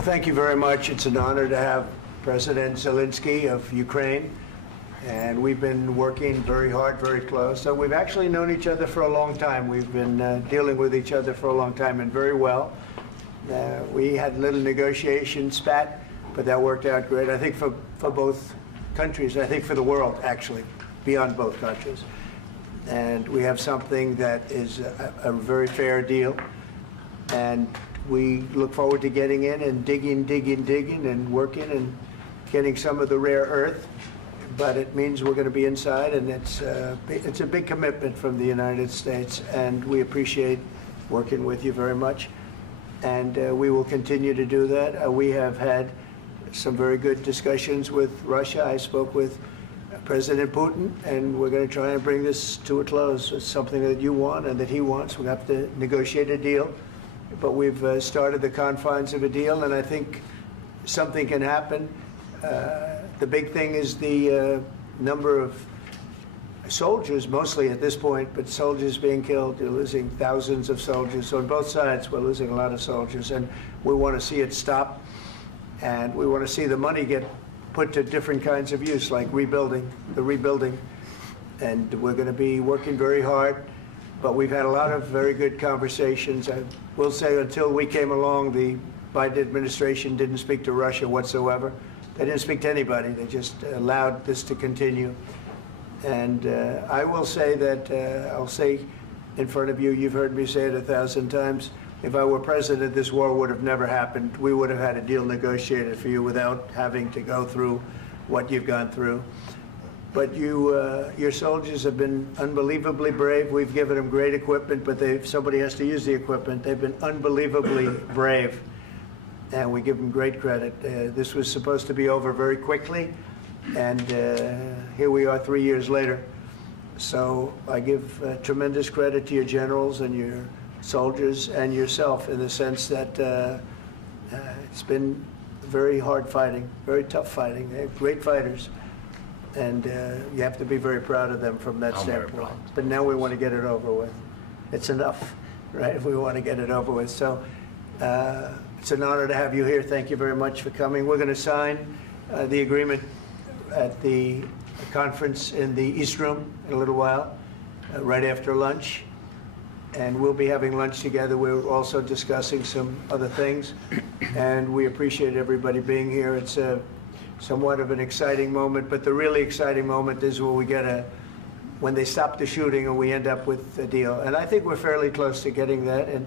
Well, thank you very much. It's an honor to have President Zelensky of Ukraine, and we've been working very hard, very close. So we've actually known each other for a long time. We've been dealing with each other for a long time, and very well. We had a little negotiation spat, but that worked out great. I think for both countries, I think for the world, actually, beyond both countries. And we have something that is a very fair deal. And we look forward to getting in and digging and working and getting some of the rare earth. But it means we're going to be inside, and it's a big commitment from the United States, and we appreciate working with you very much. And we will continue to do that. We have had some very good discussions with Russia. I spoke with President Putin, and we're going to try and bring this to a close. It's something that you want and that he wants. We have to negotiate a deal. But we've started the confines of a deal, and I think something can happen. The big thing is the number of soldiers, mostly at this point, but soldiers being killed. You're losing thousands of soldiers. So on both sides, we're losing a lot of soldiers, and we want to see it stop. And we want to see the money get put to different kinds of use, like rebuilding. And we're going to be working very hard. But we've had a lot of very good conversations. I will say until we came along, the Biden administration didn't speak to Russia whatsoever. They didn't speak to anybody. They just allowed this to continue. And I will say that, I'll say in front of you, you've heard me say it 1,000 times, if I were president, this war would have never happened. We would have had a deal negotiated for you without having to go through what you've gone through. But your soldiers have been unbelievably brave. We've given them great equipment, but somebody has to use the equipment. They've been unbelievably brave, and we give them great credit. This was supposed to be over very quickly, and here we are 3 years later. So I give tremendous credit to your generals and your soldiers and yourself in the sense that it's been very hard fighting, very tough fighting. They're great fighters. And you have to be very proud of them from that standpoint. But now we want to get it over with. It's enough, right? We want to get it over with. So it's an honor to have you here. Thank you very much for coming. We're going to sign the agreement at the conference in the East Room in a little while, right after lunch. And we'll be having lunch together. We're also discussing some other things. And we appreciate everybody being here. It's somewhat of an exciting moment, but the really exciting moment is when they stop the shooting and we end up with a deal. And I think we're fairly close to getting that, and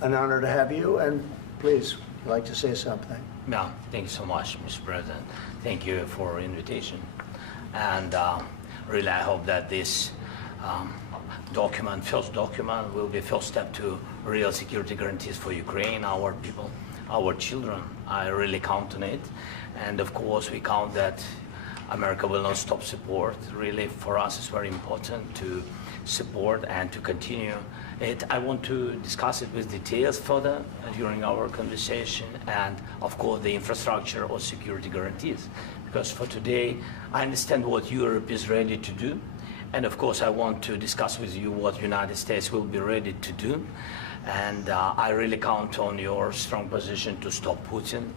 an honor to have you. And please, you'd like to say something? Yeah, thank you so much, Mr. President. Thank you for invitation. And really, I hope that this first document, will be first step to real security guarantees for Ukraine, our people, our children. I really count on it. And of course, we count that America will not stop support. Really, for us, it's very important to support and to continue it. I want to discuss it with details further during our conversation, and of course, the infrastructure or security guarantees. Because for today, I understand what Europe is ready to do. And of course, I want to discuss with you what United States will be ready to do. And I really count on your strong position to stop Putin.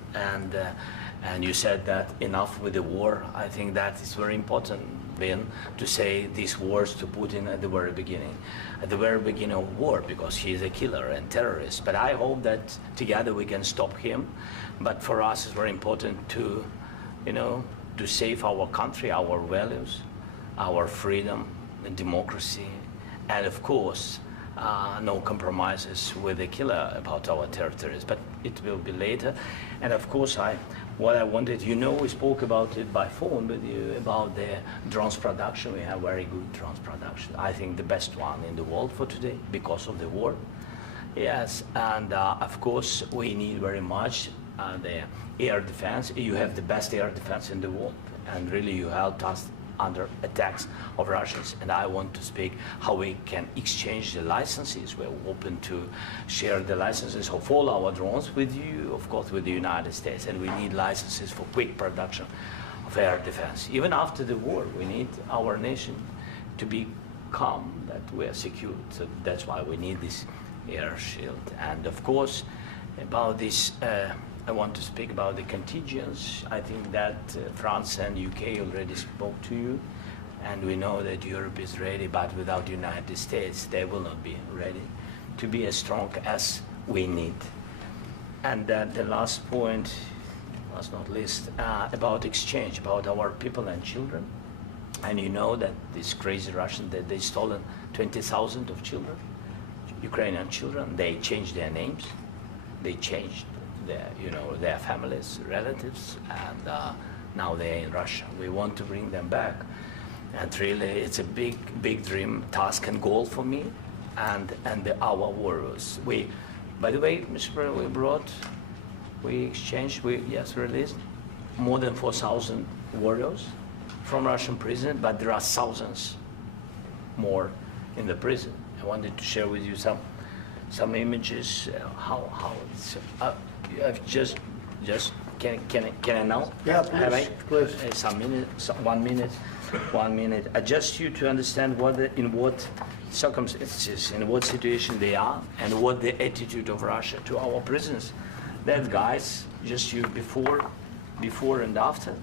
And you said that enough with the war. I think that is very important, Ben, to say these words to Putin at the very beginning of war, because he is a killer and terrorist. But I hope that together we can stop him. But for us, it's very important to, to save our country, our values, our freedom and democracy, and of course, no compromises with the killer about our territories. But it will be later. And of course, what I wanted, we spoke about it by phone with you, about the drones production. We have very good drones production. I think the best one in the world for today because of the war. Yes, and of course, we need very much the air defense. You have the best air defense in the world, and really you helped us under attacks of Russians. And I want to speak how we can exchange the licenses. We're open to share the licenses of all our drones with you, of course, with the United States. And we need licenses for quick production of air defense. Even after the war, we need our nation to be calm, that we are secure. So that's why we need this air shield. And of course, about this I want to speak about the contingents. I think that France and UK already spoke to you, and we know that Europe is ready, but without the United States, they will not be ready to be as strong as we need. And the last point, last not least, about exchange, about our people and children. And you know that these crazy Russians, that they stolen 20,000 of children, Ukrainian children. They changed their names, they changed their families, relatives, and now they're in Russia. We want to bring them back, and really, it's a big dream, task, and goal for me, and our warriors. By the way, Mr. President, we exchanged, released more than 4,000 warriors from Russian prison, but there are thousands more in the prison. I wanted to share with you some images. How it's. I've just can I now? Yeah, please. Some minutes, 1 minute, 1 minute. Just you to understand in what circumstances, in what situation they are, and what the attitude of Russia to our prisoners. That guys, just you before and after.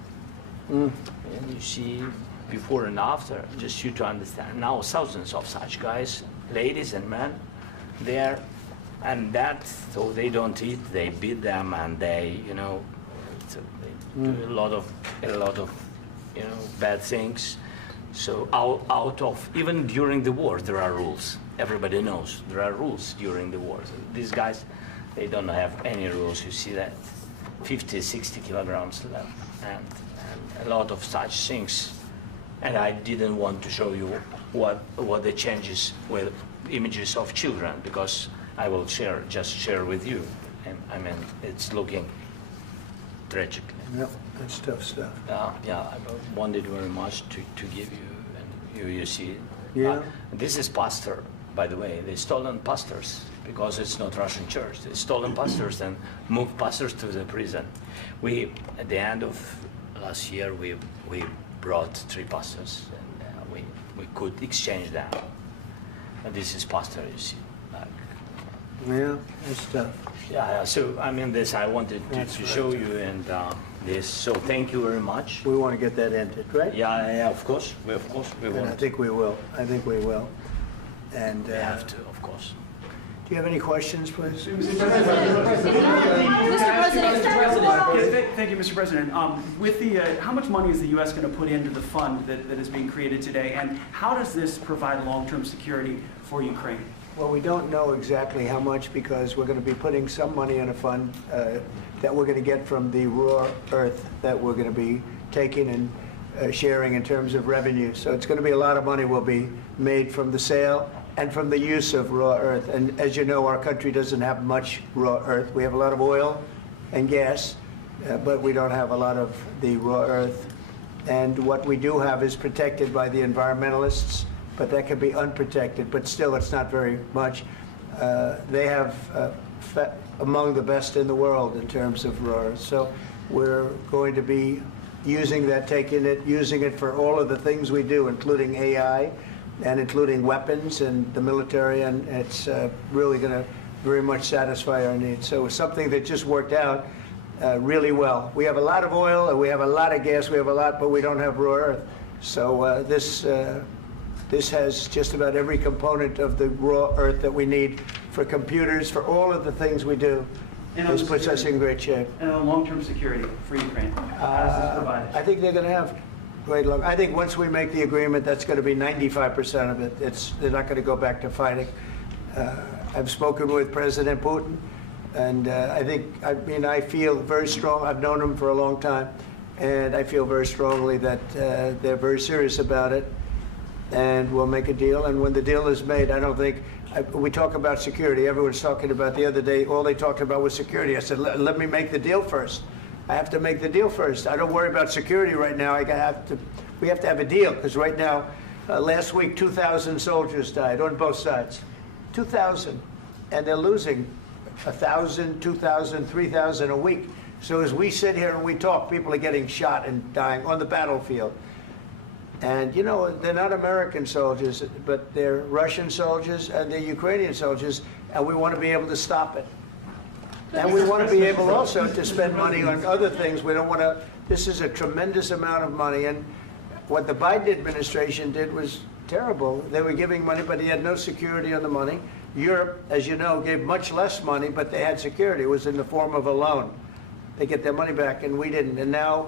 And you see before and after, just you to understand. Now thousands of such guys, ladies and men, there, and that, so they don't eat, they beat them, and they, they do a lot of, bad things. So out of, even during the war, there are rules. Everybody knows there are rules during the war. So these guys, they don't have any rules. You see that 50, 60 kilograms left, and a lot of such things. And I didn't want to show you what the changes with images of children, because I will just share with you. And I mean, it's looking tragic. Yep, that's tough stuff. I wanted very much to give you, and you see. Yeah. This is pastor, by the way. They stolen pastors because it's not Russian church. They stolen pastors and moved pastors to the prison. At the end of last year, we brought 3 pastors, and we could exchange them. And this is pastor, you see. Yeah, that's tough. Yeah. So I mean, this I wanted to show you, and this. So thank you very much. We want to get that ended, right? Yeah. Of course. We And want. I think we will. And We have to, of course. do you have any questions, please? Mr. President. Thank you, Mr. President. With how much money is the U.S. going to put into the fund that is being created today, and how does this provide long-term security for Ukraine? Well, we don't know exactly how much, because we're going to be putting some money in a fund that we're going to get from the raw earth that we're going to be taking and sharing in terms of revenue. So it's going to be a lot of money will be made from the sale and from the use of raw earth. And as you know, our country doesn't have much raw earth. We have a lot of oil and gas, but we don't have a lot of the raw earth. And what we do have is protected by the environmentalists, but that can be unprotected, but still it's not very much. They have among the best in the world in terms of raw earth. So we're going to be using that, using it for all of the things we do, including AI and including weapons and the military, and it's really going to very much satisfy our needs. So it's something that just worked out really well. We have a lot of oil, and we have a lot of gas, we have a lot, but we don't have raw earth. So this has just about every component of the raw earth that we need for computers, for all of the things we do. This puts us in great shape. And on long-term security for Ukraine, how does this provide it? I think they're going to have great luck. I think once we make the agreement, that's going to be 95% of it. They're not going to go back to fighting. I've spoken with President Putin, and I feel very strong. I've known him for a long time, and I feel very strongly that they're very serious about it, and we'll make a deal. And when the deal is made, I don't think, we talk about security. Everyone's talking about the other day, all they talked about was security. I said, let me make the deal first. I have to make the deal first. I don't worry about security right now. We have to have a deal, because right now, last week, 2,000 soldiers died on both sides. 2,000. And they're losing 1,000, 2,000, 3,000 a week. So as we sit here and we talk, people are getting shot and dying on the battlefield. And, you know, they're not American soldiers, but they're Russian soldiers and they're Ukrainian soldiers, and we want to be able to stop it. And we want to be able also to spend money on other things. We don't want to, this is a tremendous amount of money. And what the Biden administration did was terrible. They were giving money, but he had no security on the money. Europe, as you know, gave much less money, but they had security. It was in the form of a loan. They get their money back, and we didn't. And now,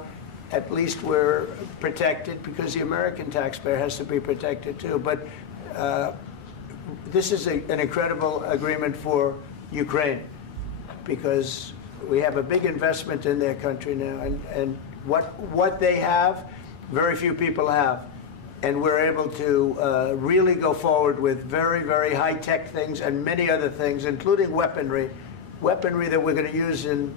at least we're protected because the American taxpayer has to be protected too. But this is an incredible agreement for Ukraine because we have a big investment in their country now, and what they have, very few people have. And we're able to really go forward with very, very high-tech things and many other things, including weaponry that we're going to use in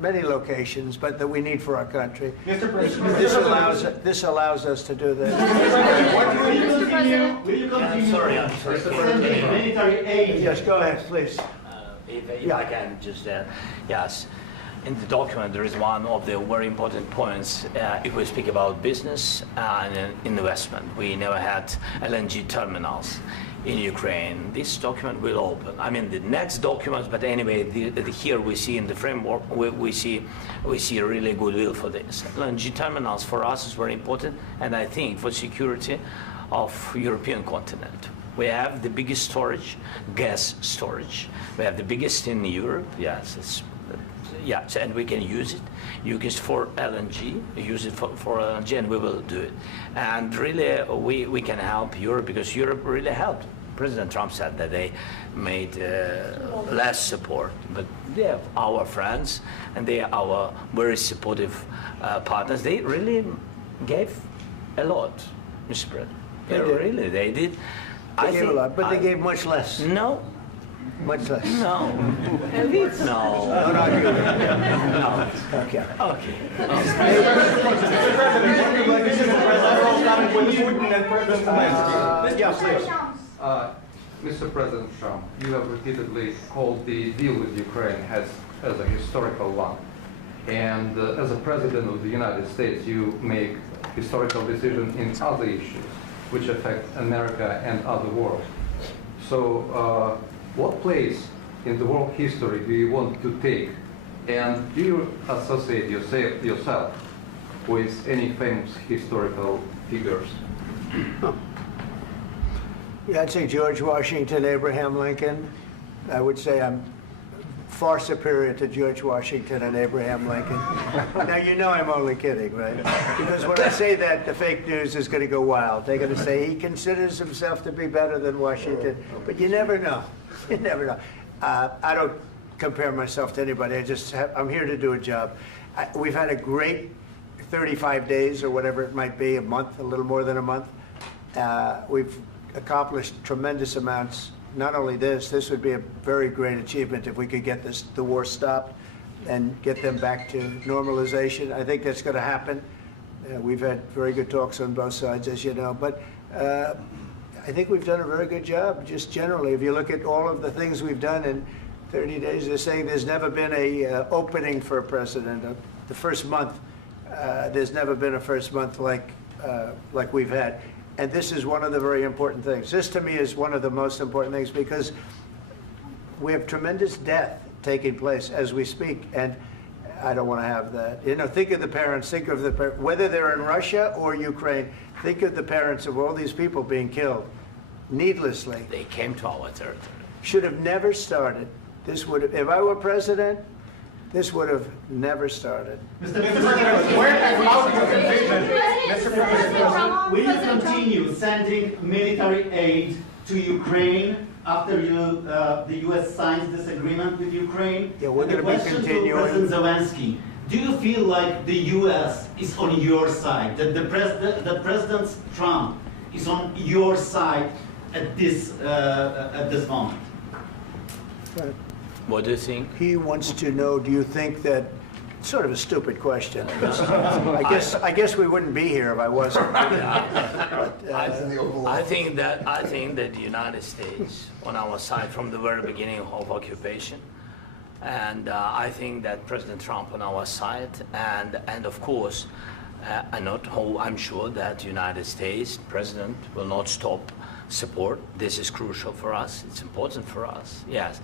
many locations, but that we need for our country. Mr. President, This allows us to do that. will you continue I'm sorry. sending military aid? Yes, go ahead, please. If I can just, yes. In the document, there is one of the very important points. If we speak about business and investment, we never had LNG terminals in Ukraine. This document will open. I mean, the next documents, but anyway, here we see in the framework, we see really goodwill for this. LNG terminals for us is very important, and I think for security of European continent. We have the biggest storage, gas storage. We have the biggest in Europe. Yes, and we can use it for LNG, use it for LNG, and we will do it. And really, we can help Europe because Europe really helped. President Trump said that they made less support, but they are our friends and they are our very supportive partners. They really gave a lot, Mr. President. They did. They gave a lot, but they gave much less. No. Much less. No. No. No, not you. No. Okay. Okay. Mr. President Trump, you have repeatedly called the deal with Ukraine as a historical one. And as a President of the United States, you make historical decisions in other issues which affect America and other world. So what place in the world history do you want to take? And do you associate yourself with any famous historical figures? Yeah, I'd say George Washington, Abraham Lincoln. I would say I'm far superior to George Washington and Abraham Lincoln. Now, you know I'm only kidding, right? Because when I say that, the fake news is going to go wild. They're going to say he considers himself to be better than Washington. But you never know. You never know. I don't compare myself to anybody. I'm here to do a job. We've had a great 35 days or whatever it might be, a month, a little more than a month. We've accomplished tremendous amounts. Not only this would be a very great achievement if we could get the war stopped and get them back to normalization. I think that's going to happen. We've had very good talks on both sides, as you know. But I think we've done a very good job, just generally. If you look at all of the things we've done in 30 days, they're saying there's never been a opening for a president. The first month, there's never been a first month like we've had. And this is one of the very important things. This, to me, is one of the most important things because we have tremendous death taking place as we speak, and I don't want to have that. You know, think of the parents, whether they're in Russia or Ukraine, think of the parents of all these people being killed needlessly. They came to our territory. Should have never started. This would have, if I were president, this would have never started. Mr. President, where has out your commitment? Mr. President, will you continue sending military aid to Ukraine after the U.S. signs this agreement with Ukraine? Yeah, we're And the going to be question continuing. to President Zelensky, do you feel like the U.S. is on your side, that President Trump is on your side at this moment? Right. What do you think? He wants to know, do you think that, sort of a stupid question. I guess we wouldn't be here if I wasn't. I think that the United States on our side from the very beginning of occupation, and I think that President Trump on our side, and of course, I'm sure that the United States President will not stop support. This is crucial for us. It's important for us. Yes.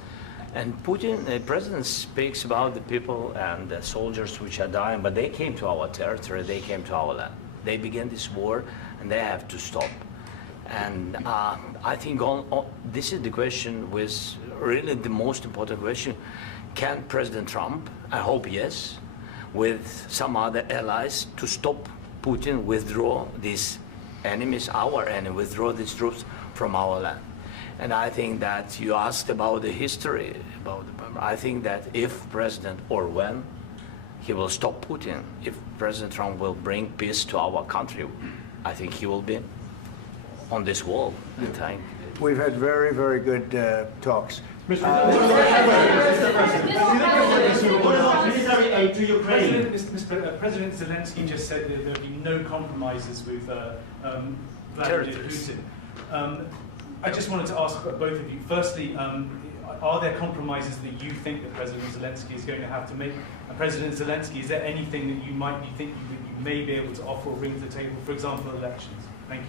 And Putin, the president speaks about the people and the soldiers which are dying, but they came to our territory, they came to our land. They began this war, and they have to stop. And I think this is the question, with really the most important question. Can President Trump, I hope yes, with some other allies, to stop Putin, withdraw these enemies, our enemy, withdraw these troops from our land? And I think that you asked about the history, I think that if President, or when, he will stop Putin, if President Trump will bring peace to our country, I think he will be on this wall. I think. We've had very, very good talks. What about military aid to Ukraine? President Zelensky just said that there will be no compromises with Vladimir Putin. I just wanted to ask both of you. Firstly, are there compromises that you think that President Zelensky is going to have to make? And President Zelensky, is there anything that you might be thinking that you may be able to offer or bring to the table, for example, elections? Thank you.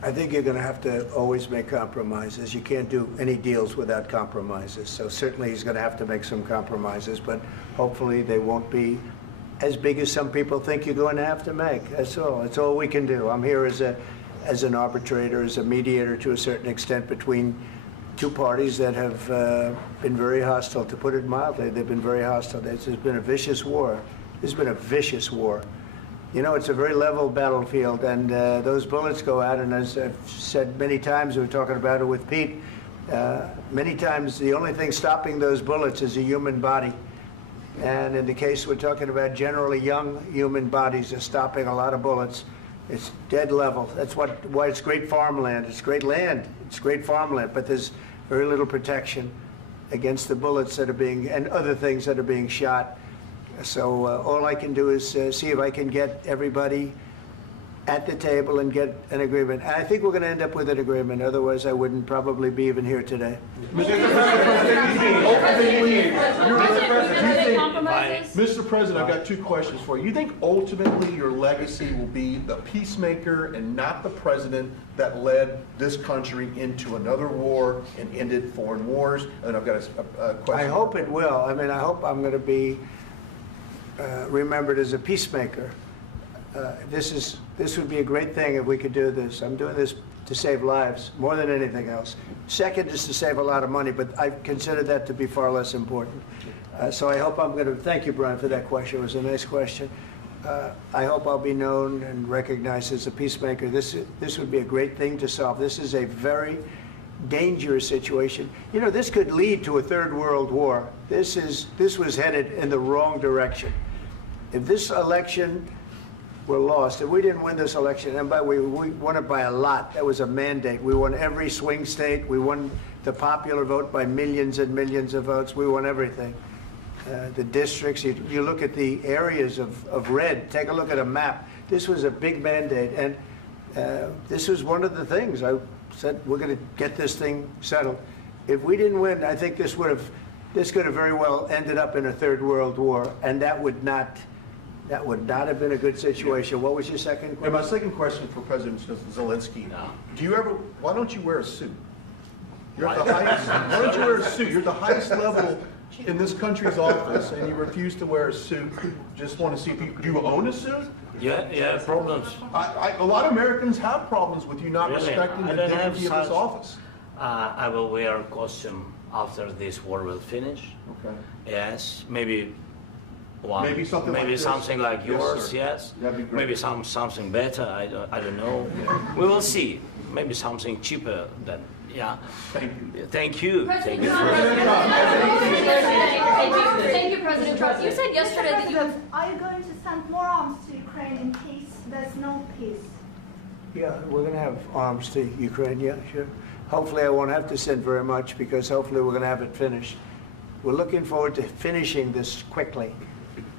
I think you're going to have to always make compromises. You can't do any deals without compromises. So certainly he's going to have to make some compromises, but hopefully they won't be as big as some people think you're going to have to make. That's all. That's all we can do. I'm here as an arbitrator, as a mediator to a certain extent between two parties that have been very hostile, to put it mildly. They've been very hostile. There's been a vicious war. There's been a vicious war. You know, it's a very level battlefield, and those bullets go out, and as I've said many times, we were talking about it with Pete, many times the only thing stopping those bullets is a human body. And in the case we're talking about, generally young human bodies are stopping a lot of bullets. It's dead level. That's why it's great farmland. It's great land. It's great farmland, but there's very little protection against the bullets that are being, and other things that are being shot. So all I can do is see if I can get everybody at the table and get an agreement. And I think we're going to end up with an agreement. Otherwise, I wouldn't probably be even here today. Mr. President, I've got two questions for you. You think ultimately your legacy will be the peacemaker and not the president that led this country into another war and ended foreign wars? And I've got a question. I hope it will. I mean, I hope I'm going to be remembered as a peacemaker. This would be a great thing if we could do this. I'm doing this to save lives more than anything else. Second is to save a lot of money, but I consider that to be far less important. So I hope I'm going to, thank you, Brian, for that question. It was a nice question. I hope I'll be known and recognized as a peacemaker. This would be a great thing to solve. This is a very dangerous situation. You know, this could lead to a third world war. This was headed in the wrong direction. If this election were lost, if we didn't win this election, and by the way, we won it by a lot. That was a mandate. We won every swing state. We won the popular vote by millions and millions of votes. We won everything. The districts, you look at the areas of red, take a look at a map. This was a big mandate, and this was one of the things. I said, we're going to get this thing settled. If we didn't win, I think this could have very well ended up in a third world war, and that would not have been a good situation. What was your second question? And my second question for President Zelensky, why don't you wear a suit? You're at the highest, why don't you wear a suit? You're at the highest level in this country's office, and you refuse to wear a suit. Just want to see if do you own a suit? Yeah, problems. A lot of Americans have problems with you not respecting the dignity of this office. I will wear a costume after this war will finish. Okay. Yes, maybe one. Maybe something like this. Something like yours. Yes. That'd be great. Maybe something better. I don't know. We will see. Maybe something cheaper than. Yeah. Thank you. Thank you. President Trump. Thank you, President Trump. You said yesterday that you have. Are you going to send more arms to Ukraine in case there's no peace? Yeah, we're going to have arms to Ukraine, yeah, sure. Hopefully I won't have to send very much, because hopefully we're going to have it finished. We're looking forward to finishing this quickly.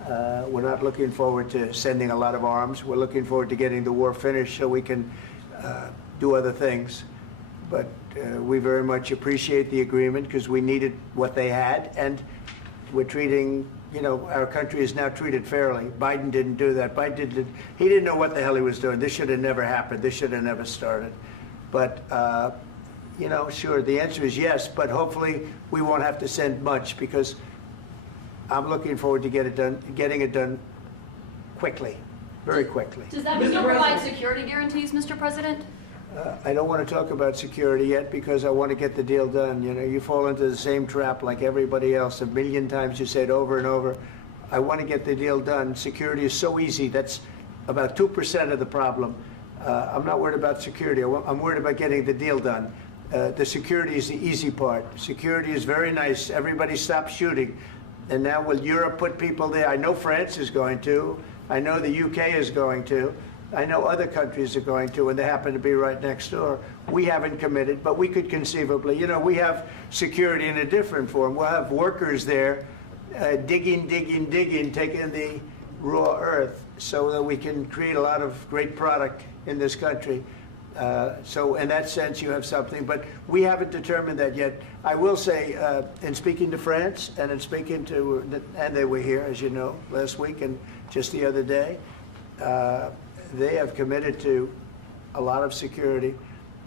We're not looking forward to sending a lot of arms. We're looking forward to getting the war finished so we can do other things. But we very much appreciate the agreement, because we needed what they had, and we're treating, you know, our country is now treated fairly. Biden didn't do that. He didn't know what the hell he was doing. This should have never happened. This should have never started. But you know, sure, the answer is yes, but hopefully we won't have to send much, because I'm looking forward to getting it done quickly, very quickly. Does that mean you'll provide security guarantees, Mr. President? I don't want to talk about security yet, because I want to get the deal done. You know, you fall into the same trap like everybody else. A million times you say it over and over. I want to get the deal done. Security is so easy. That's about 2% of the problem. I'm not worried about security. I'm worried about getting the deal done. The security is the easy part. Security is very nice. Everybody stopped shooting. And now will Europe put people there? I know France is going to. I know the UK is going to. I know other countries are going to, and they happen to be right next door. We haven't committed, but we could conceivably. You know, we have security in a different form. We'll have workers there digging, taking the raw earth so that we can create a lot of great product in this country. So in that sense, you have something, but we haven't determined that yet. I will say, in speaking to France and in speaking to, and they were here, as you know, last week and just the other day, they have committed to a lot of security.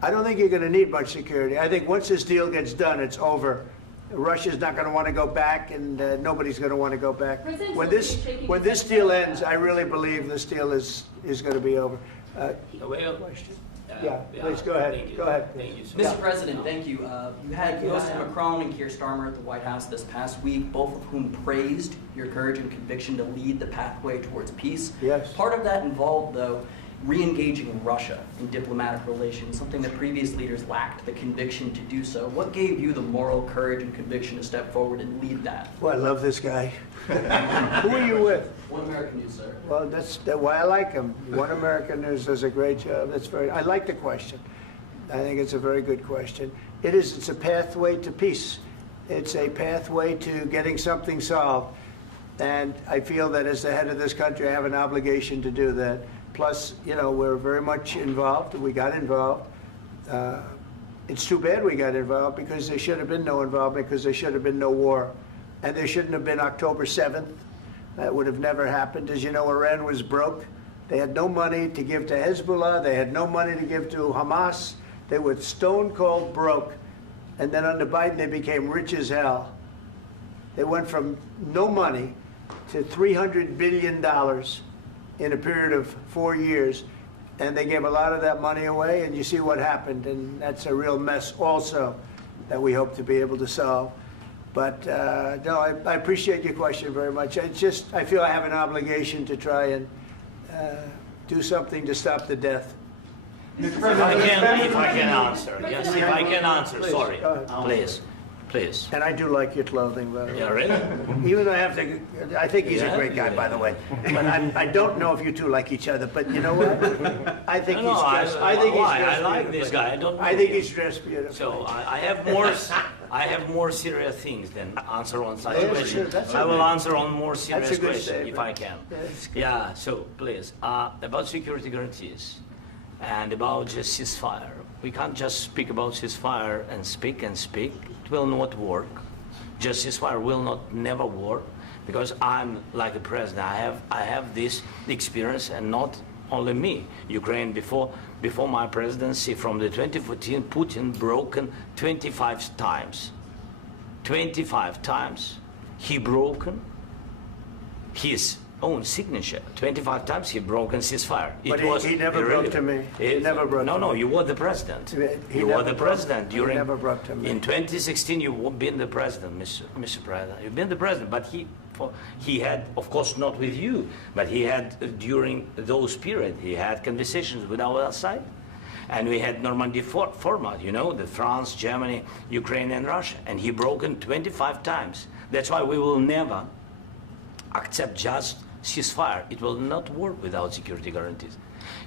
I don't think you're going to need much security. I think once this deal gets done, it's over. Russia's not going to want to go back, and nobody's going to want to go back. When this deal ends, I really believe this deal is going to be over. Question? Yeah, please go ahead. Go ahead. Thank you, Mr. President, thank you. You had Mr. Macron and Keir Starmer at the White House this past week, both of whom praised your courage and conviction to lead the pathway towards peace. Yes. Part of that involved, though, re-engaging Russia in diplomatic relations, something that previous leaders lacked the conviction to do so. What gave you the moral courage and conviction to step forward and lead that? Well, I love this guy. Who are you with? One American News, sir. Well, that's why I like him. One American News does a great job. I like the question. I think it's a very good question. It's a pathway to peace. It's a pathway to getting something solved. And I feel that as the head of this country, I have an obligation to do that. Plus, you know, we're very much involved. We got involved. It's too bad we got involved, because there should have been no involvement, because there should have been no war. And there shouldn't have been October 7th. That would have never happened. As you know, Iran was broke. They had no money to give to Hezbollah. They had no money to give to Hamas. They were stone cold broke. And then under Biden, they became rich as hell. They went from no money to $300 billion in a period of 4 years. And they gave a lot of that money away, and you see what happened. And that's a real mess also that we hope to be able to solve. But no, I appreciate your question very much. It's just, I feel I have an obligation to try and do something to stop the death. If I can answer, yes, if I can answer, Please, sorry, please. please. And I do like your clothing, by the way. Yeah, really? Even though I think he's a great guy, by the way. But I don't know if you two like each other. But you know what? I think he's dressed. I like this guy. I think he's dressed beautiful. So I have more serious things than answer on such Yeah, question. sure, I will answer on more That's serious a good question statement. if I can. Yeah, so please, about security guarantees and about just ceasefire. We can't just speak about ceasefire and speak and speak. It will not work. Just ceasefire will not never work, because I'm like the president. I have this experience, and not only me. Ukraine before my presidency, from the 2014, Putin broken 25 times. 25 times he broken his own signature. 25 times he broken ceasefire. But he never broke to me. He never broke to me. No, you were the president. You were the president during. He never broke to me. In 2016, you've been the president, Mr. President. You've been the president, but he had, of course, not with you, but he had during those period. He had conversations with our side, and we had Normandy format. You know, the France, Germany, Ukraine, and Russia, and he broken 25 times. That's why we will never accept just ceasefire. It will not work without security guarantees.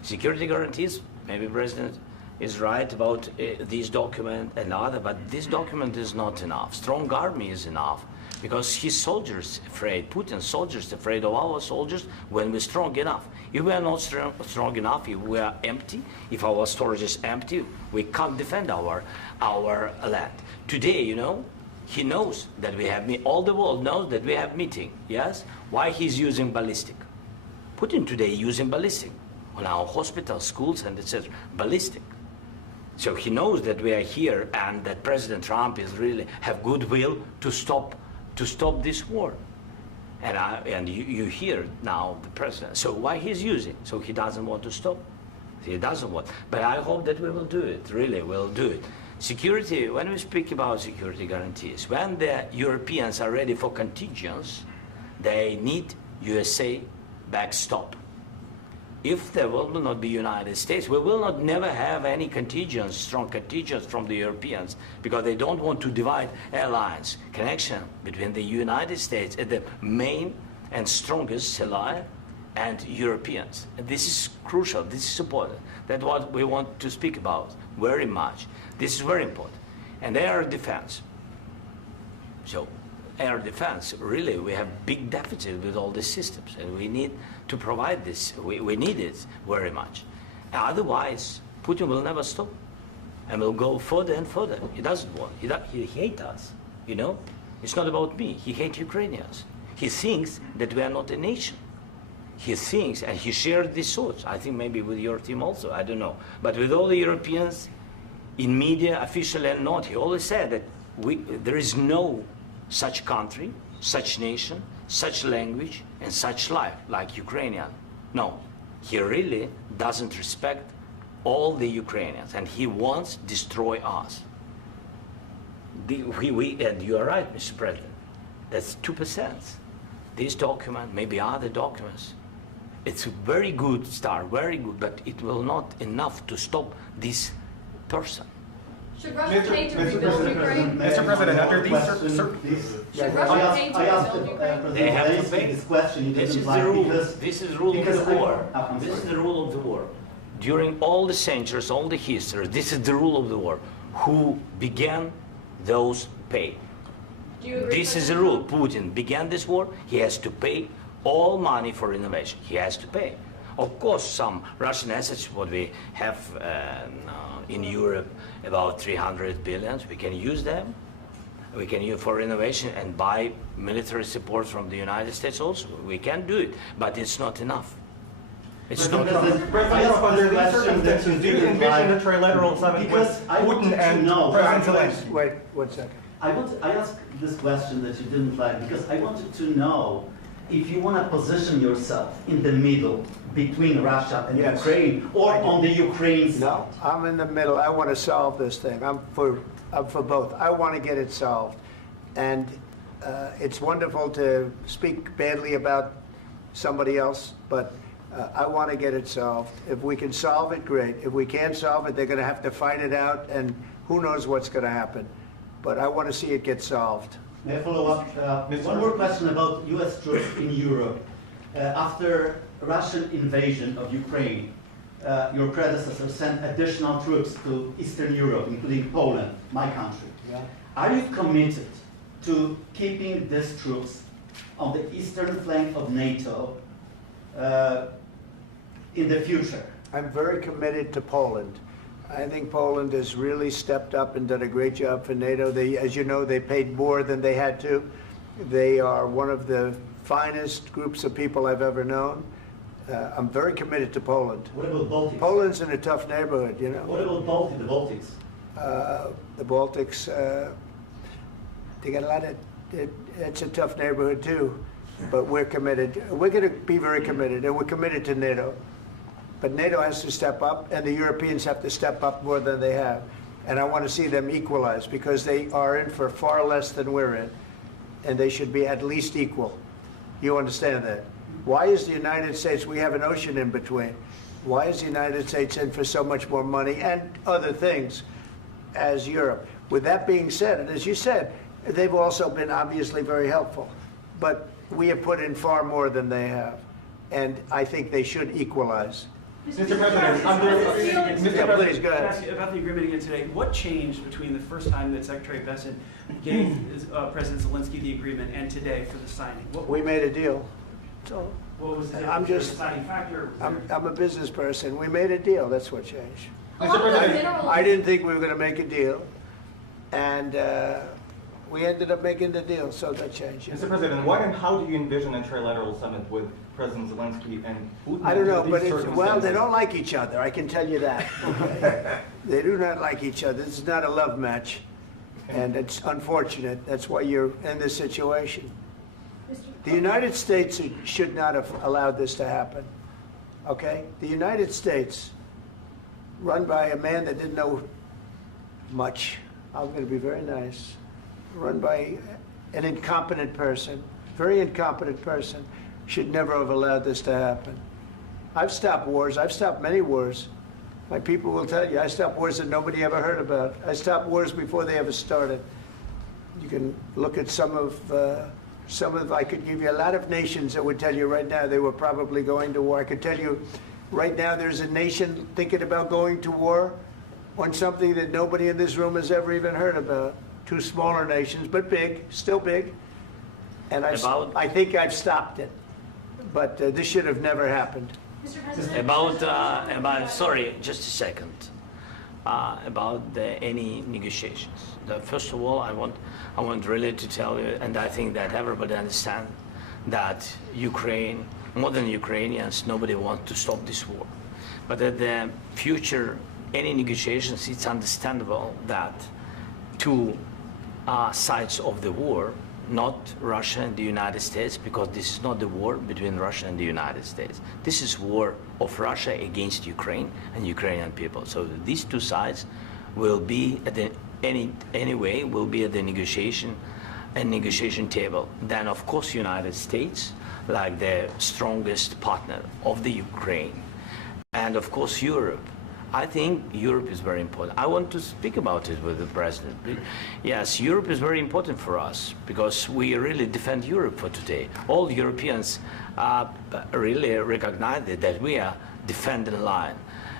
Security guarantees, maybe President is right about this document and other, but this document is not enough. Strong army is enough, because his soldiers afraid, Putin's soldiers afraid of our soldiers when we're strong enough. If we are not strong enough, if we are empty, if our storage is empty, we can't defend our land. Today, you know, he knows that we have all the world knows that we have meeting, yes? Why he's using ballistic? Putin today using ballistic on our hospitals, schools, and etc. Ballistic. So he knows that we are here and that President Trump is really have goodwill to stop this war. And you hear now the president. So why he's using? So he doesn't want to stop. He doesn't want. But I hope that we will do it. Really, we'll do it. Security. When we speak about security guarantees, when the Europeans are ready for contingents, they need USA backstop. If there will not be United States, we will not never have any contingents, strong contingents from the Europeans, because they don't want to divide alliance connection between the United States and the main and strongest ally and Europeans. And this is crucial, this is important. That's what we want to speak about very much. This is very important. And air defense. So air defense, really, we have big deficit with all these systems, and we need to provide this. We need it very much. Otherwise, Putin will never stop, and will go further and further. He doesn't want. He hates us. You know, it's not about me. He hates Ukrainians. He thinks that we are not a nation. He thinks, and he shared these thoughts. I think maybe with your team also. I don't know, but with all the Europeans, in media, officially and not, he always said that there is no such country, such nation, such language, and such life like Ukrainian. No, he really doesn't respect all the Ukrainians, and he wants to destroy us. And you are right, Mr. President. That's 2%. This document, maybe other documents, it's a very good start, very good, but it will not enough to stop this person. Should Russia pay to rebuild Ukraine? Mr. President, under these Should Russia pay to rebuild Ukraine? They have to pay. This question. This is the rule. This is the rule of the war. This is the rule of the war. During all the centuries, all the history, this is the rule of the war. Who began, those pay. Do you agree? This is the rule. Putin began this war. He has to pay all money for innovation. He has to pay. Of course, some Russian assets, what we have in Europe, about 300 billion, we can use them. We can use for innovation and buy military support from the United States also. We can do it, but it's not enough. It's not enough. President, under these circumstances, do you envision a trilateral summit with Putin and President Zelensky? Wait 1 second. I asked this question that you didn't like because I wanted to know if you want to position yourself in the middle between Russia and Yes. Ukraine, or on the Ukraine side. No, I'm in the middle. I want to solve this thing. I'm for both. I want to get it solved. And it's wonderful to speak badly about somebody else, but I want to get it solved. If we can solve it, great. If we can't solve it, they're going to have to fight it out, and who knows what's going to happen. But I want to see it get solved. May I follow up? One more question about U.S. troops in Europe. After Russian invasion of Ukraine, your predecessor sent additional troops to Eastern Europe, including Poland, my country. Yeah. Are you committed to keeping these troops on the eastern flank of NATO in the future? I'm very committed to Poland. I think Poland has really stepped up and done a great job for NATO. They, as you know, they paid more than they had to. They are one of the finest groups of people I've ever known. I'm very committed to Poland. What about Baltics? Poland's in a tough neighborhood, you know. What about the Baltics? The Baltics, they got a lot of, it's a tough neighborhood too, but we're committed. We're going to be very committed, and we're committed to NATO. But NATO has to step up, and the Europeans have to step up more than they have. And I want to see them equalize, because they are in for far less than we're in, and they should be at least equal. You understand that? Why is the United States, we have an ocean in between, why is the United States in for so much more money and other things as Europe? With that being said, and as you said, they've also been obviously very helpful, but we have put in far more than they have, and I think they should equalize. Mr. President, Please, go ahead. Ask you about the agreement again today. What changed between the first time that Secretary Bessent gave President Zelensky the agreement and today for the signing? We made a deal. So What was the I'm just, deciding factor? I'm a business person. We made a deal. That's what changed. Along with minerals. I didn't think we were going to make a deal, and We ended up making the deal, so that changed. Mr. President, what and how do you envision a trilateral summit with President Zelensky and Putin? I don't know, under but these well, they circumstances? don't like each other, I can tell you that. Okay? They do not like each other. This is not a love match, and it's unfortunate. That's why you're in this situation. The United States should not have allowed this to happen, okay? The United States, run by a man that didn't know much, I'm going to be very nice, run by an incompetent person, very incompetent person, should never have allowed this to happen. I've stopped wars. I've stopped many wars. My people will tell you, I stopped wars that nobody ever heard about. I stopped wars before they ever started. You can look at some of, I could give you a lot of nations that would tell you right now they were probably going to war. I could tell you right now there's a nation thinking about going to war on something that nobody in this room has ever even heard about. Two smaller nations, but big, still big. And I think I've stopped it. But this should have never happened. Mr. President, Sorry, just a second. About any negotiations. First of all, I want really to tell you, and I think that everybody understands that Ukraine, more than Ukrainians, nobody wants to stop this war. But at the future, any negotiations, it's understandable that two sides of the war, not Russia and the United States, because this is not the war between Russia and the United States. This is war of Russia against Ukraine and Ukrainian people. So these two sides will be at the will be at the negotiation table. Then of course United States, like the strongest partner of the Ukraine, and of course Europe. I think Europe is very important. I want to speak about it with the president. Yes, Europe is very important for us because we really defend Europe for today. All Europeans really recognize that we are defending line,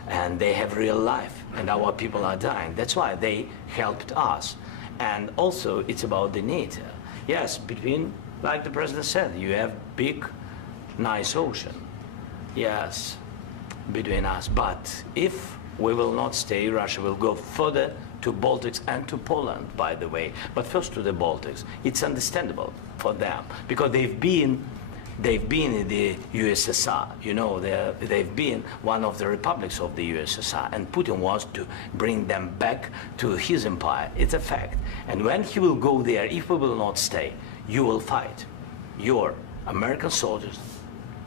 and they have real life, and our people are dying. That's why they helped us. And also, it's about the NATO. Yes, between, like the president said, you have big, nice ocean. Yes, between us. But if we will not stay, Russia will go further to Baltics and to Poland, by the way. But first to the Baltics. It's understandable for them because they've been in the USSR. You know, they've been one of the republics of the USSR, and Putin wants to bring them back to his empire. It's a fact. And when he will go there, if we will not stay, you will fight. Your American soldiers,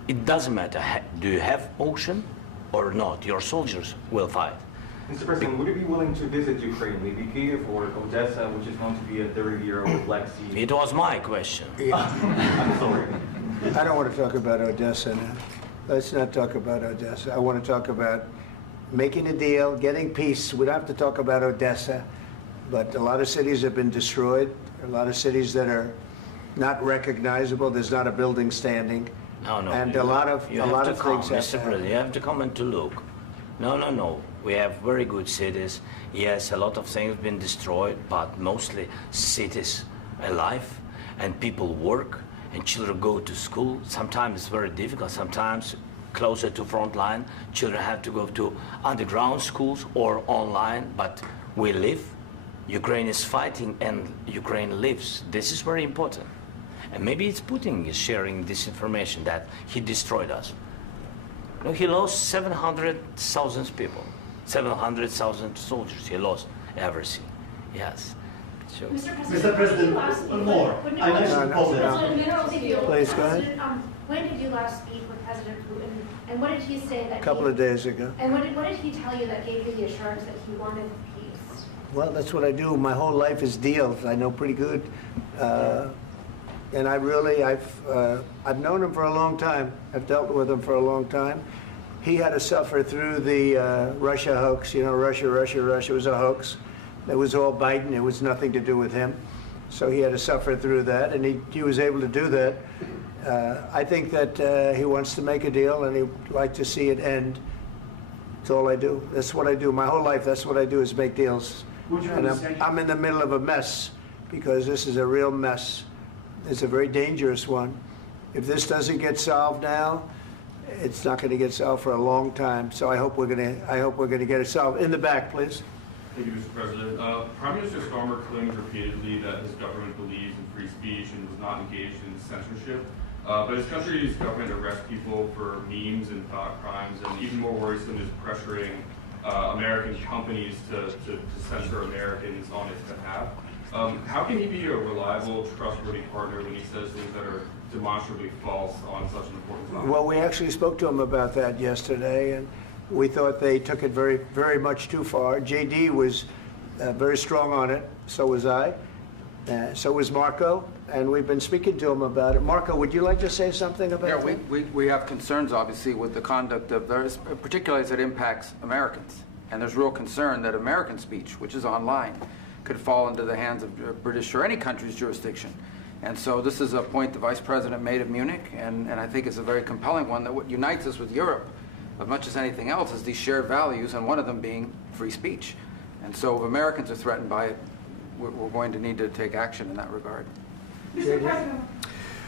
it doesn't matter, do you have ocean or not, your soldiers will fight. Mr. President, would you be willing to visit Ukraine, maybe Kyiv or Odessa, which is known to be a dirty area with Black Sea? It was my question. I'm sorry. I don't want to talk about Odessa now. Let's not talk about Odessa. I want to talk about making a deal, getting peace. We don't have to talk about Odessa, but a lot of cities have been destroyed. A lot of cities that are not recognizable. There's not a building standing. No, and a lot of things. Mr. President, you have to come and to look. No. We have very good cities. Yes, a lot of things have been destroyed, but mostly cities alive, and people work, and children go to school. Sometimes it's very difficult. Sometimes closer to front line, children have to go to underground schools or online. But we live. Ukraine is fighting, and Ukraine lives. This is very important. And maybe it's Putin is sharing this information that he destroyed us. No, he lost 700,000 people, 700,000 soldiers. He lost everything. Yes. So. Mr. President, one more. I mentioned Poland. Please, go ahead. When did you last speak with President Putin, and what did he say that? A couple of days ago. And what did he tell you that gave you the assurance that he wanted peace? Well, that's what I do. My whole life is deals. I know pretty good. And I've known him for a long time. I've dealt with him for a long time. He had to suffer through the Russia hoax. You know, Russia was a hoax. It was all Biden. It was nothing to do with him. So he had to suffer through that, and he was able to do that. I think that he wants to make a deal, and he'd like to see it end. That's all I do. That's what I do. My whole life, that's what I do, is make deals. And I'm in the middle of a mess, because this is a real mess. It's a very dangerous one. If this doesn't get solved now, it's not going to get solved for a long time. So I hope we're going to get it solved. In the back, please. Thank you, Mr. President. Prime Minister Starmer claims repeatedly that his government believes in free speech and was not engaged in censorship. But his country's government arrests people for memes and thought crimes, and even more worrisome is pressuring American companies to censor Americans on its behalf. How can he be a reliable, trustworthy partner when he says things that are demonstrably false on such an important topic? Well, we actually spoke to him about that yesterday, and we thought they took it very, very much too far. JD was very strong on it. So was I. So was Marco. And we've been speaking to him about it. Marco, would you like to say something about that? Yeah, we have concerns, obviously, with the conduct of theirs, particularly as it impacts Americans. And there's real concern that American speech, which is online, could fall into the hands of British or any country's jurisdiction. And so this is a point the Vice President made at Munich, and I think it's a very compelling one that what unites us with Europe, as much as anything else, is these shared values, and one of them being free speech. And so if Americans are threatened by it, we're going to need to take action in that regard. Mr. President.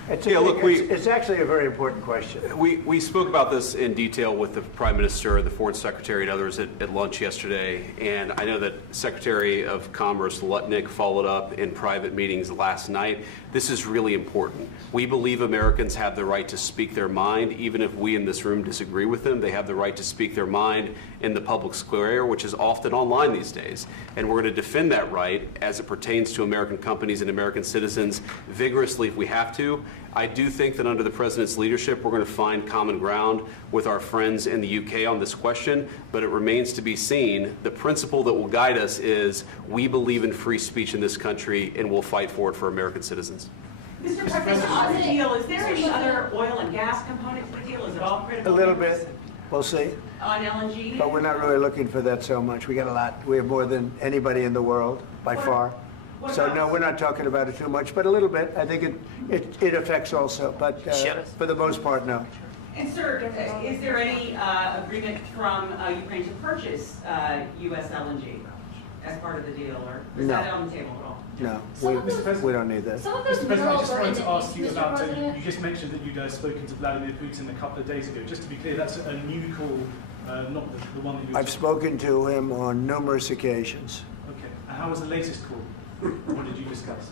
It's actually a very important question. We spoke about this in detail with the Prime Minister, the Foreign Secretary, and others at lunch yesterday. And I know that Secretary of Commerce Lutnick followed up in private meetings last night. This is really important. We believe Americans have the right to speak their mind, even if we in this room disagree with them. They have the right to speak their mind in the public square, which is often online these days. And we're going to defend that right as it pertains to American companies and American citizens vigorously if we have to. I do think that under the President's leadership, we're going to find common ground with our friends in the UK on this question, but it remains to be seen. The principle that will guide us is we believe in free speech in this country, and we'll fight for it for American citizens. Mr. President, on the deal, is there any other oil and gas component to the deal? Is it all critical? A little bit. We'll see. On LNG? But we're not really looking for that so much. We got a lot. We have more than anybody in the world, by far. So no, we're not talking about it too much, but a little bit. I think it affects also, but for the most part, no. And sir, is there any agreement from Ukraine to purchase U.S. LNG as part of the deal, or is that on the table at all? No, we don't need that. Mr. President, I just wanted to ask you about, you just mentioned that you'd spoken to Vladimir Putin a couple of days ago. Just to be clear, that's a new call, not the one that you... I've spoken to him on numerous occasions. Okay, and how was the latest call? What did you discuss?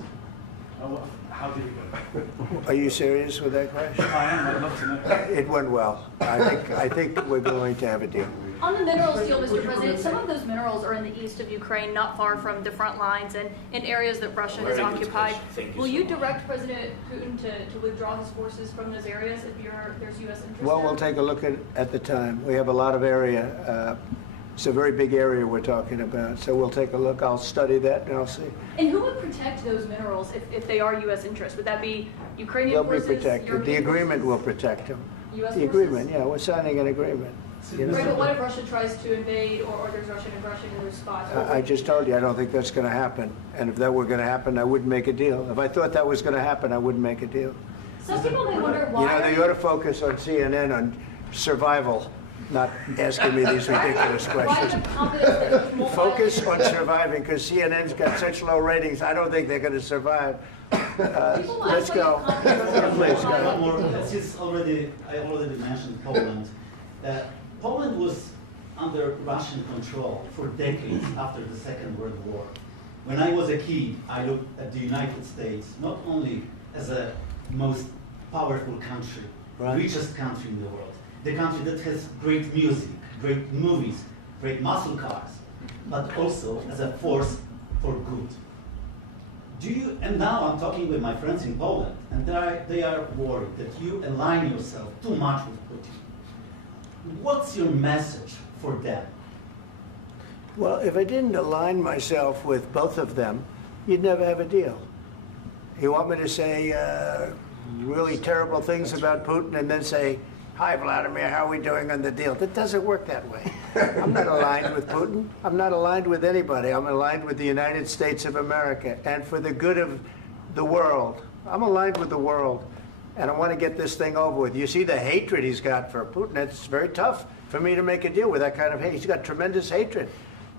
How did it go? Are you serious with that question? I am. I'd love to know. It went well. I think we're going to have a deal. On the minerals deal, Mr. President, some of those minerals are in the east of Ukraine, not far from the front lines and in areas that Russia has occupied. Will you direct President Putin to withdraw his forces from those areas if there's U.S. interest? Well, we'll take a look at the time. We have a lot of area. It's a very big area we're talking about, so we'll take a look. I'll study that and I'll see. And who would protect those minerals if they are U.S. interests? Would that be Ukrainian forces? They'll be protected. The agreement will protect them. U.S. The agreement, yeah, we're signing an agreement. Right, but what if Russia tries to invade or there's Russian aggression in those spots? I just told you, I don't think that's going to happen. And if that were going to happen, I wouldn't make a deal. If I thought that was going to happen, I wouldn't make a deal. Some people may wonder why... You know, they ought to focus on CNN on survival, not asking me these ridiculous questions. Focus on surviving, because CNN's got such low ratings, I don't think they're going to survive. Let's go. Please, go. Since I already mentioned Poland. Poland was under Russian control for decades after the Second World War. When I was a kid, I looked at the United States not only as a most powerful country, richest country in the world, the country that has great music, great movies, great muscle cars, but also as a force for good. And now I'm talking with my friends in Poland, and they are worried that you align yourself too much with Putin. What's your message for them? Well, if I didn't align myself with both of them, you'd never have a deal. You want me to say really terrible things about Putin and then say, "Hi, Vladimir, how are we doing on the deal?" That doesn't work that way. I'm not aligned with Putin. I'm not aligned with anybody. I'm aligned with the United States of America and for the good of the world. I'm aligned with the world. And I want to get this thing over with. You see the hatred he's got for Putin. It's very tough for me to make a deal with that kind of hate. He's got tremendous hatred.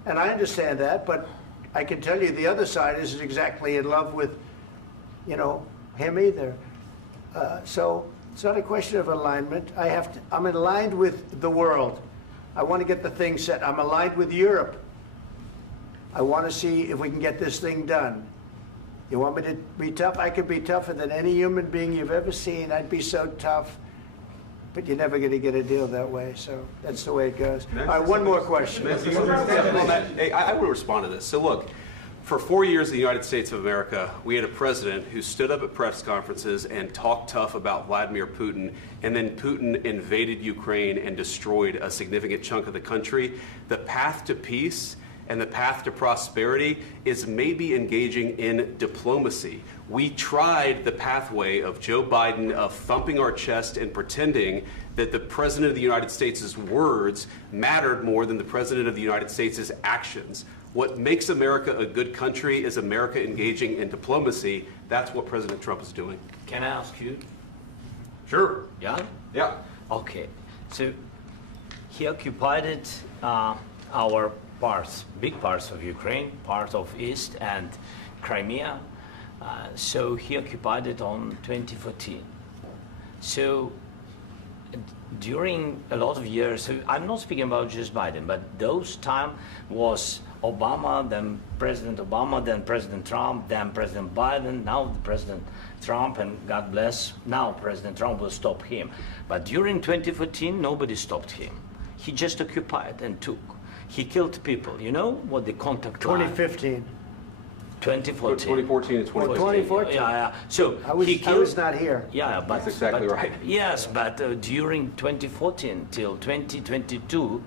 And I understand that, but I can tell you the other side isn't exactly in love with, him either. So it's not a question of alignment. I'm aligned with the world. I want to get the thing set. I'm aligned with Europe. I want to see if we can get this thing done. You want me to be tough? I could be tougher than any human being you've ever seen. I'd be so tough. But you're never going to get a deal that way, so that's the way it goes. All right, one more question. Hey, I will respond to this. So look, for 4 years in the United States of America, we had a president who stood up at press conferences and talked tough about Vladimir Putin, and then Putin invaded Ukraine and destroyed a significant chunk of the country. The path to peace and the path to prosperity is maybe engaging in diplomacy. We tried the pathway of Joe Biden of thumping our chest and pretending that the President of the United States' words mattered more than the President of the United States' actions. What makes America a good country is America engaging in diplomacy. That's what President Trump is doing. Can I ask you? Sure. Yeah? Yeah. Okay. So he occupied it, our parts, big parts of Ukraine, part of East and Crimea. So he occupied it on 2014. So during a lot of years, so I'm not speaking about just Biden, but those time was Obama, then President Obama, then President Trump, then President Biden, now President Trump, and God bless, now President Trump will stop him. But during 2014, nobody stopped him. He just occupied and took. He killed people. You know what the contact line? 2015. 2014 and 2014. 2014. Yeah. So I was not here. Yeah, but that's exactly right. Yes, but during 2014 till 2022,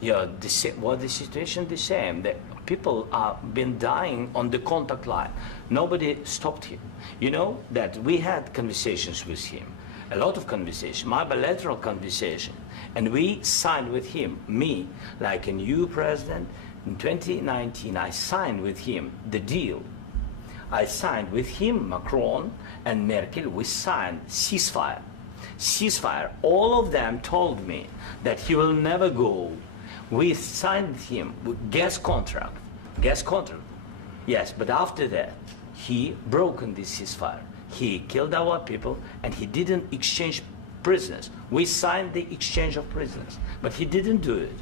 yeah, the situation the same. The people are been dying on the contact line. Nobody stopped him. You know that we had conversations with him, a lot of conversation, my bilateral conversation, and we signed with him, me, like a new president. In 2019, I signed with him the deal. I signed with him, Macron and Merkel, we signed ceasefire. Ceasefire. All of them told me that he will never go. We signed with him with gas contract. Gas contract. Yes, but after that, he broken this ceasefire. He killed our people and he didn't exchange prisoners. We signed the exchange of prisoners, but he didn't do it.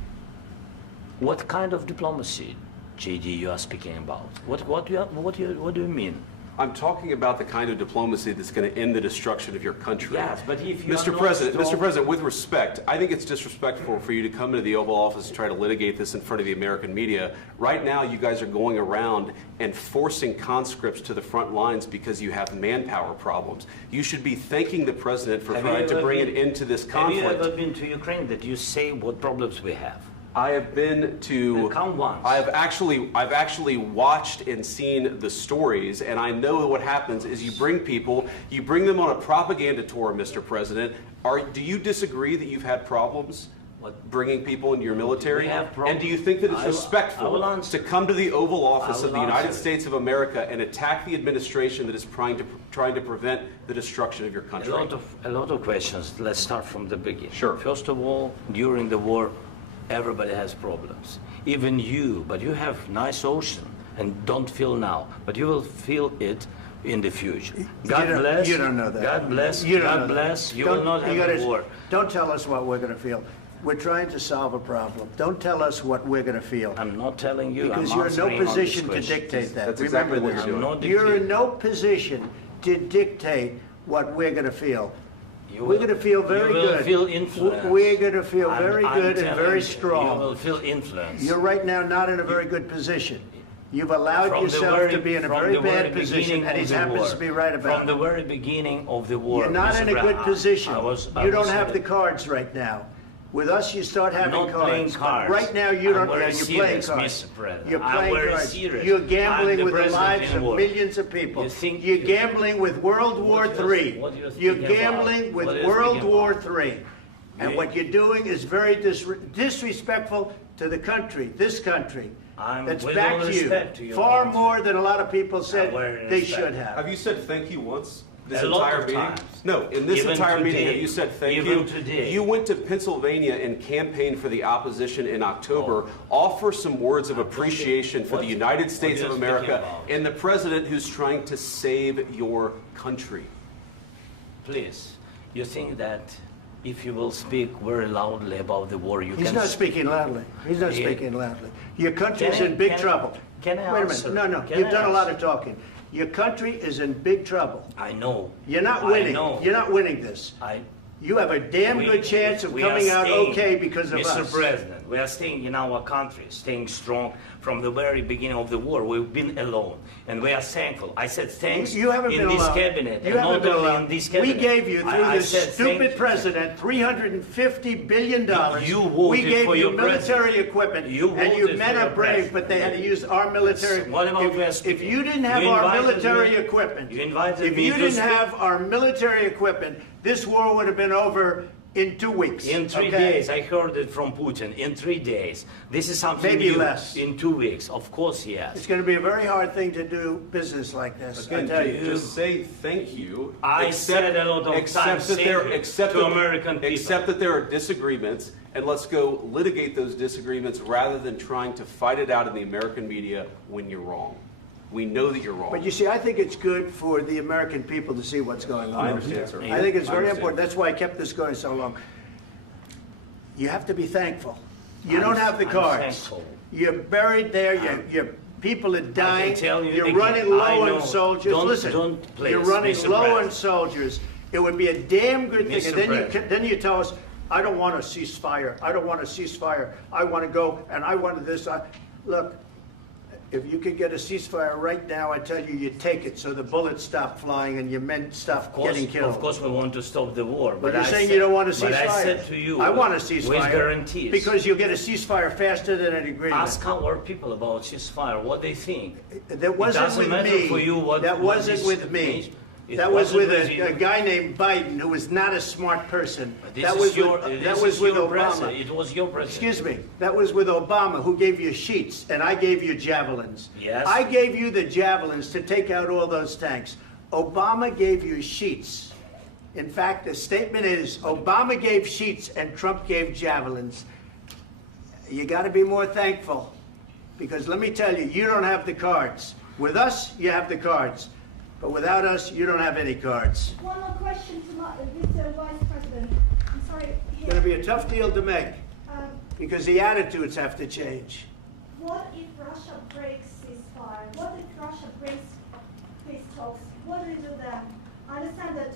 What kind of diplomacy, JD, you are speaking about? What do you mean? I'm talking about the kind of diplomacy that's going to end the destruction of your country. Yes, but if you Mr. President, with respect, I think it's disrespectful for you to come into the Oval Office and try to litigate this in front of the American media. Right now, you guys are going around and forcing conscripts to the front lines because you have manpower problems. You should be thanking the President for trying to bring an end to this conflict. Have you ever been to Ukraine that you say what problems we have? I have been to. Count once. I've actually watched and seen the stories, and I know what happens is you bring them on a propaganda tour, Mr. President. Do you disagree that you've had problems bringing people into your military? And do you think that it's respectful to come to the Oval Office of the United States of America and attack the administration that is trying to prevent the destruction of your country? A lot of questions. Let's start from the beginning. Sure. First of all, during the war, everybody has problems, even you, but you have nice ocean and don't feel now, but you will feel it in the future. God bless. You don't know that. God bless. You God bless. You will not have a war. Don't tell us what we're going to feel. We're trying to solve a problem. Don't tell us what we're going to feel. I'm not telling you. Because you're in no position to dictate that. That's exactly what you're doing. You're in no position to dictate what we're going to feel. We're going to feel very good. You will feel influence. We're going to feel very good and very strong. You will feel influence. You're right now not in a very good position. You've allowed yourself to be in a very bad position, and he happens to be right about it. From the very beginning of the war. You're not in a good position. You don't have the cards right now. With us, you start having cards. I'm not playing cards. Right now, you don't. You're playing cards. You're playing cards. Serious. You're gambling with the lives of millions of people. You're gambling with World War III. You're gambling with World War III. And what you're doing is very disrespectful to the country, this country. That's back to you far more than a lot of people said they should have. Have you said thank you once? This a lot entire of meeting? times. No, in this Even entire today. meeting, have you said thank Even you? today. You went to Pennsylvania and campaigned for the opposition in October. Offer some words of appreciation for the United States of America and the president who's trying to save your country. Please, you think that if you will speak very loudly about the war, you can... He's not speaking loudly. He's not speaking loudly. Your country's in big trouble. Can I Wait a answer? minute. No, Can you've I done a lot answer? of talking. Your country is in big trouble. I know. You're not I winning. know. You're not winning this. You have a damn good chance of coming out okay because of us. Mr. President, we are staying in our country, staying strong from the very beginning of the war. We've been alone, and we are thankful. I said thanks You haven't in been this alone. cabinet, You and haven't not been only alone. in this cabinet. We gave you, through I this said stupid thank you. president, $350 billion. You we voted gave for you your military president. equipment, You and you voted men for are your brave, president. but they had to use our military. What about West If people? you didn't have You our invited military me- equipment, You invited if me you to didn't speak. have our military equipment, this war would have been over in 2 weeks. In 3 okay? days, I heard it from Putin. In 3 days, this is something Maybe new. less. In 2 weeks, of course, yes. It's going to be a very hard thing to do business like this. I Again, tell you. just say thank you. I said a lot of times that thank there, you accept to that- American people. Accept that there are disagreements, and let's go litigate those disagreements rather than trying to fight it out in the American media when you're wrong. We know that you're wrong. But you see, I think it's good for the American people to see what's going on. I understand, sir. I think it's I very understand. important. That's why I kept this going so long. You have to be thankful. You don't have the I'm cards. thankful. You're buried there. Your people are dying. tell you You're again, running I low know. on soldiers. Don't- Listen, don't, please, you're running Mr. low on President. soldiers. It would be a damn good thing. Mr. And then President. then you tell us, I don't want a ceasefire. I don't want a ceasefire. I want to go and I want this. Look, if you could get a ceasefire right now, I tell you, you take it so the bullets stop flying and your men stop getting killed. Of course, we want to stop the war. But you're I saying said- you don't want a ceasefire. But I said to you, I want a ceasefire. with guarantees. Because you'll get a ceasefire faster than an agreement. Ask our people about ceasefire, what they think. That wasn't it doesn't with matter me. for you what That what wasn't is- with me. It That was wasn't with you. a guy named Biden, who was not a smart person. This That is was your, with, this that was is with your Obama. president. It was your president. Excuse me. That was with Obama, who gave you sheets, and I gave you javelins. Yes. I gave you the javelins to take out all those tanks. Obama gave you sheets. In fact, the statement is, Obama gave sheets and Trump gave javelins. You got to be more thankful, because let me tell you, you don't have the cards. With us, you have the cards. But without us, you don't have any cards. One more question to Mr. Vice President. I'm sorry. It's going to be a tough deal to make, Um, because the attitudes have to change. What if Russia breaks ceasefire? What if Russia breaks peace talks? What do you do then? I understand that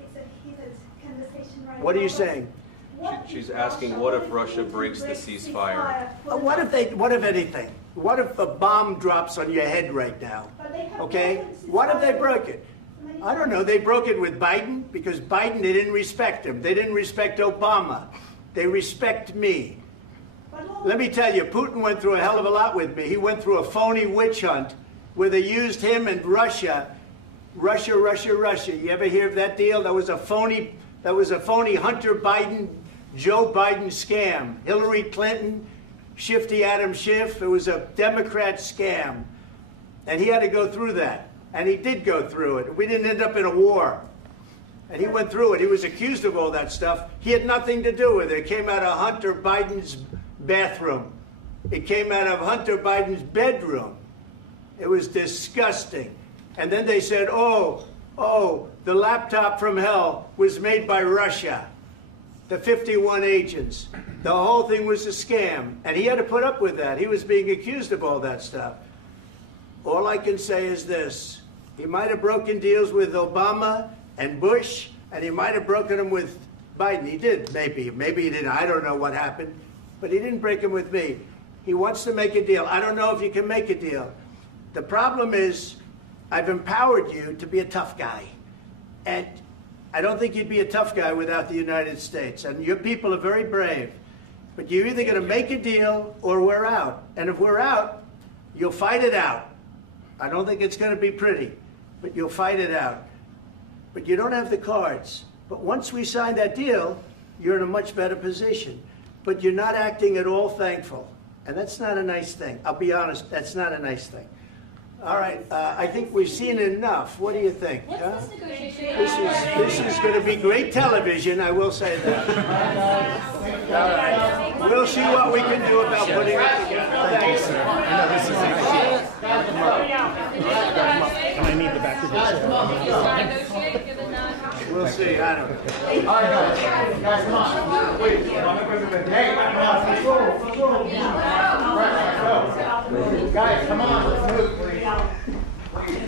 it's a heated conversation right now. What are you but saying? what She's if asking, what if Putin Russia breaks the breaks ceasefire? What if anything? What if a bomb drops on your head right now? But they have Okay? broken ceasefire What if they broke it? many I don't know. They broke it with Biden, because Biden, they didn't respect him. They didn't respect Obama. They respect me. Let me tell you, Putin went through a hell of a lot with me. He went through a phony witch hunt where they used him and Russia. Russia. You ever hear of that deal? That was a phony Hunter Biden, Joe Biden scam. Hillary Clinton, Shifty Adam Schiff. It was a Democrat scam. And he had to go through that. And he did go through it. We didn't end up in a war. And he went through it. He was accused of all that stuff. He had nothing to do with it. It came out of Hunter Biden's bathroom. It came out of Hunter Biden's bedroom. It was disgusting. And then they said, oh, the laptop from hell was made by Russia. The 51 agents. The whole thing was a scam. And he had to put up with that. He was being accused of all that stuff. All I can say is this. He might have broken deals with Obama and Bush, and he might have broken them with Biden. He did, maybe. Maybe he didn't. I don't know what happened. But he didn't break them with me. He wants to make a deal. I don't know if you can make a deal. The problem is, I've empowered you to be a tough guy. And I don't think you'd be a tough guy without the United States. And your people are very brave. But you're either going to make a deal or we're out. And if we're out, you'll fight it out. I don't think it's going to be pretty, but you'll fight it out. But you don't have the cards. But once we sign that deal, you're in a much better position. But you're not acting at all thankful. And that's not a nice thing. I'll be honest, that's not a nice thing. All right, I think we've seen enough. What do you think? Huh? This is going to be great television, I will say that. All right. We'll see what we can do about putting it together. Thanks, sir. I need the back of We'll see. I don't know. All right, guys, come on. Wait. Hey, let's go. go. Guys, come on, let's move, please.